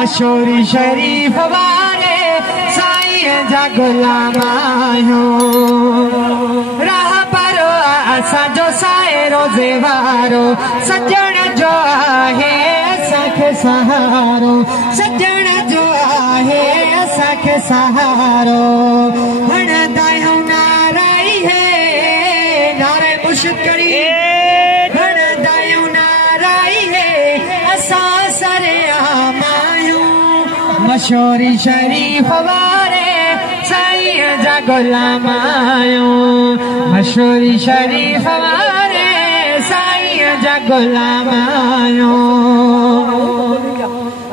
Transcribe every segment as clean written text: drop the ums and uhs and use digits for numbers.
मशहूरी शरीफ वारे साईं जा गुलाम आहियूं। राह पर असां जो साए रोज़े वारो सजण जो आहे असांखे सहारो, सजण जो आहे असांखे सहारो। हणंदा आहियूं नाराई है नारे मुश्किरी, हणंदा आहियूं नाराई है असां सरेआम आहियूं। मशहूरी शरीफ वारे साईं जा गुलाम आहियूं। मशहूरी शरीफ वारे साईं जा गुलाम आहियूं।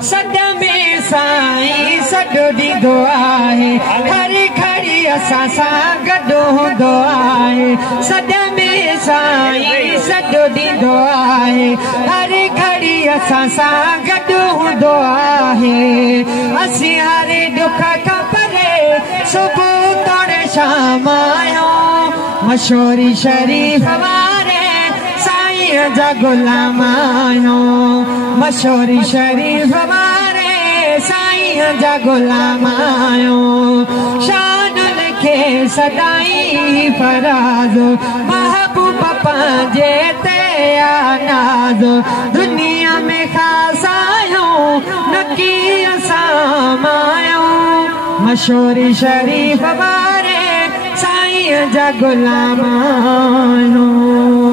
सॾ में साईं सॾु ॾींदो आहे, हर घड़ी असां सां गॾु हूंदो आहे। सॾ में साईं सॾु ॾींदो आहे, हर घड़ी असां सां गॾु हूंदो आहे। असीं हर दुख खां परे सुबुह तोड़े शाम आहियूं। मशहूरी शरीफ वारे साईं जा गुलाम आहियूं। मशहूरी शरीफ वारे साईं जा गुलाम आहियूं। शान लिखे सदाई फराज़, महबूब पंहिंजे ते नाज़। दुनिया में ख़ास आहियूं न की असां आहियूं। मशहूरी शरीफ वारे साईं जा गुलाम आहियूं।